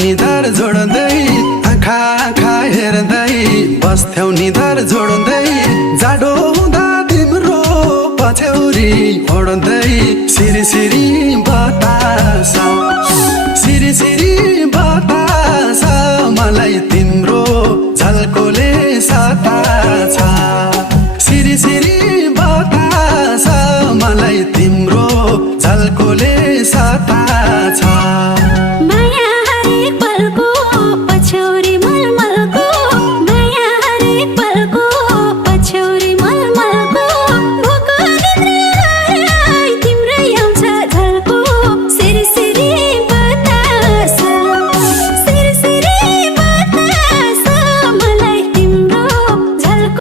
निधार जोड्दै आँखा आँखा हेर्दै बस्थ्यौ निधार जोड्दै जाडो हुँदा तिम्रो पछ्यौरी ओड्दै सिरी सिरी बतास सिरी सिरी बतास मलाई तिम्रो झल्कोले सताछ सिरी सिरी बतास मलाई तिम्रो झल्कोले सताछ